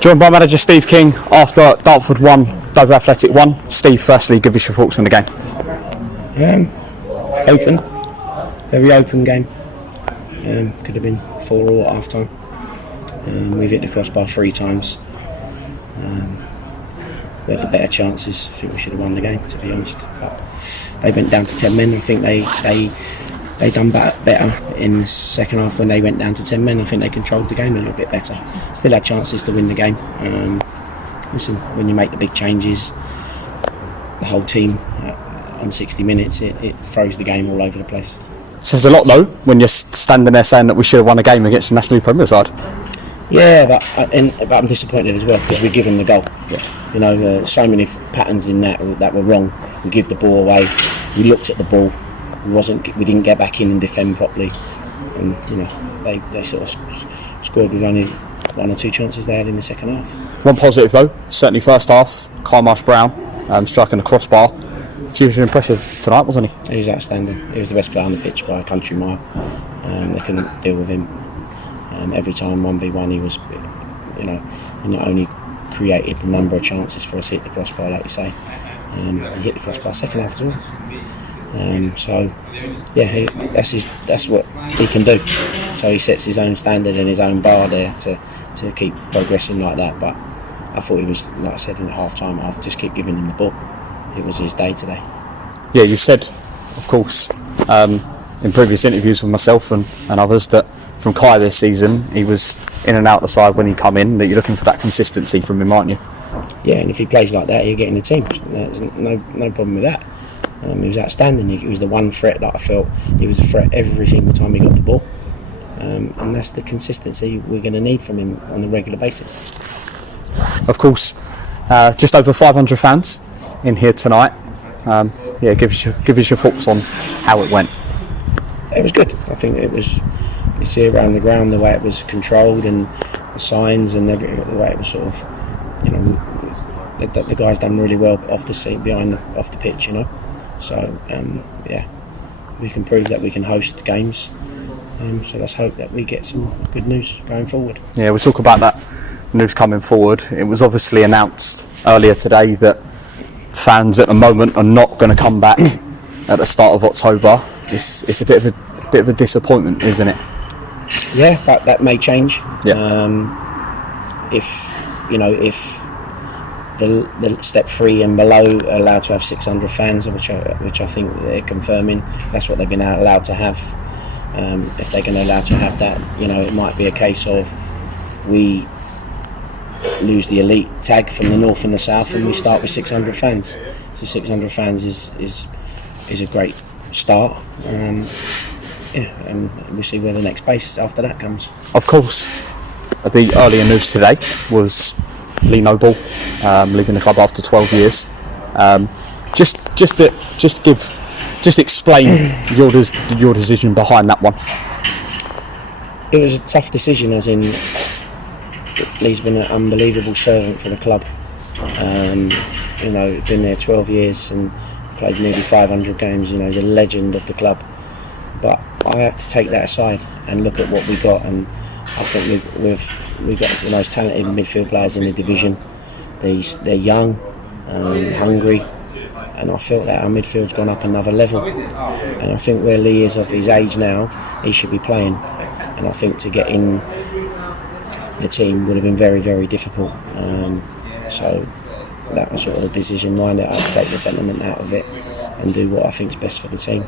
Joined by manager Steve King after Dartford won, Dover Athletic won. Steve, firstly, give us your thoughts on the game. Open, very open game. Could have been 4-4 at half time. We've hit the crossbar 3 times. We had the better chances. I think we should have won the game, to be honest. But they went down to 10 men. I think they done better in the second half when they went down to 10 men. I think they controlled the game a little bit better. Still had chances to win the game. Listen, when you make the big changes, the whole team on 60 minutes, it throws the game all over the place. Says a lot though when you're standing there saying that we should have won a game against the National League Premier side. Yeah, but I'm disappointed as well because we give them the goal. Yeah. You know, so many patterns in that were wrong. We give the ball away. We looked at the ball. We didn't get back in and defend properly, and you know they sort of scored with only 1 or 2 chances they had in the second half. One positive though, certainly first half, Kyle Marsh-Brown striking the crossbar. He was impressive tonight, wasn't he? He was outstanding. He was the best player on the pitch by a country mile. They couldn't deal with him. Every time 1v1 he was, you know, he not only created the number of chances for us to hit the crossbar, like you say, he hit the crossbar second half as well. So yeah, that's what he can do. So he sets his own standard and his own bar there to keep progressing like that. But I thought he was, like I said, in the half time, I'll just keep giving him the ball. It was his day today. Yeah, you said, of course, in previous interviews with myself and others that from Kai this season, he was in and out the side when he come in, that you're looking for that consistency from him, aren't you? Yeah, and if he plays like that, he'll get in the team. There's no problem with that. He was outstanding. He was the one threat that I felt he was a threat every single time he got the ball. And that's the consistency we're going to need from him on a regular basis. Of course, just over 500 fans in here tonight. Yeah, give us your thoughts on how it went. It was good. I think it was. You see around the ground the way it was controlled and the signs and everything, the way it was sort of, you know, the guys done really well off the seat off the pitch, you know. So yeah, we can prove that we can host games. So let's hope that we get some good news going forward. Yeah, we'll talk about that news coming forward. It was obviously announced earlier today that fans at the moment are not going to come back at the start of October. It's a bit of a disappointment, isn't it? Yeah, but that may change. Yeah. If the step 3 and below are allowed to have 600 fans, which I think they're confirming, that's what they've been allowed to have. If they're going to allow to have that, you know, it might be a case of we lose the elite tag from the north and the south, and we start with 600 fans. So 600 fans is a great start. Yeah, and we'll see where the next base after that comes. Of course, the earlier news today was Lee Noble leaving the club after 12 years. Just explain your decision behind that one. It was a tough decision, as in Lee's been an unbelievable servant for the club. You know, been there 12 years and played nearly 500 games. You know, he's a legend of the club. But I have to take that aside and look at what we got, and I think we've got the most talented midfield players in the division. They're young, hungry, and I felt that our midfield's gone up another level. And I think where Lee is of his age now, he should be playing. And I think to get in the team would have been very, very difficult. So that was sort of the decision. Mind it, I have to take the sentiment out of it and do what I think is best for the team.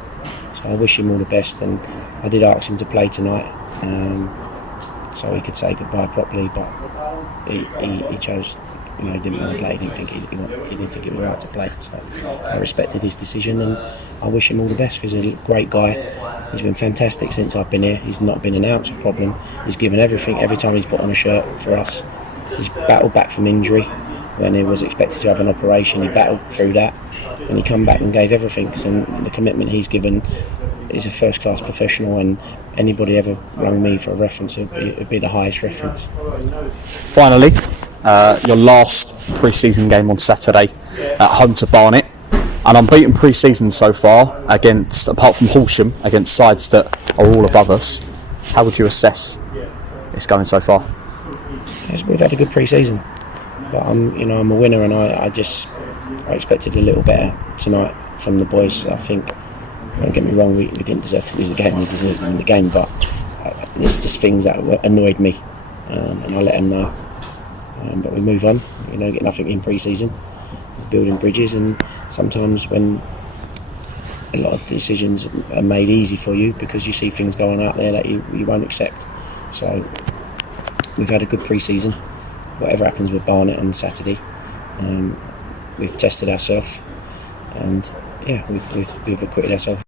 So I wish him all the best, and I did ask him to play tonight, so he could say goodbye properly. But he chose, you know, he didn't want to play. He didn't think it was right to play. So I respected his decision, and I wish him all the best because he's a great guy. He's been fantastic since I've been here. He's not been an ounce of problem. He's given everything every time he's put on a shirt for us. He's battled back from injury when he was expected to have an operation. He battled through that, and he come back and gave everything. And the commitment he's given is a first-class professional, and anybody ever rang me for a reference, it'd be the highest reference. Finally, your last pre-season game on Saturday at home to Barnet. An unbeaten pre-season so far, apart from Horsham, against sides that are all above us. How would you assess it's going so far? We've had a good pre-season, but I'm a winner, and I expected a little better tonight from the boys. I think, don't get me wrong, we didn't deserve to lose the game. We deserved to win the game, but there's just things that annoyed me, and I let them know. But we move on. Get nothing in pre-season, building bridges, and sometimes when a lot of decisions are made easy for you because you see things going out there that you won't accept. So we've had a good pre-season. Whatever happens with Barnet on Saturday, we've tested ourselves, and we've acquitted ourselves.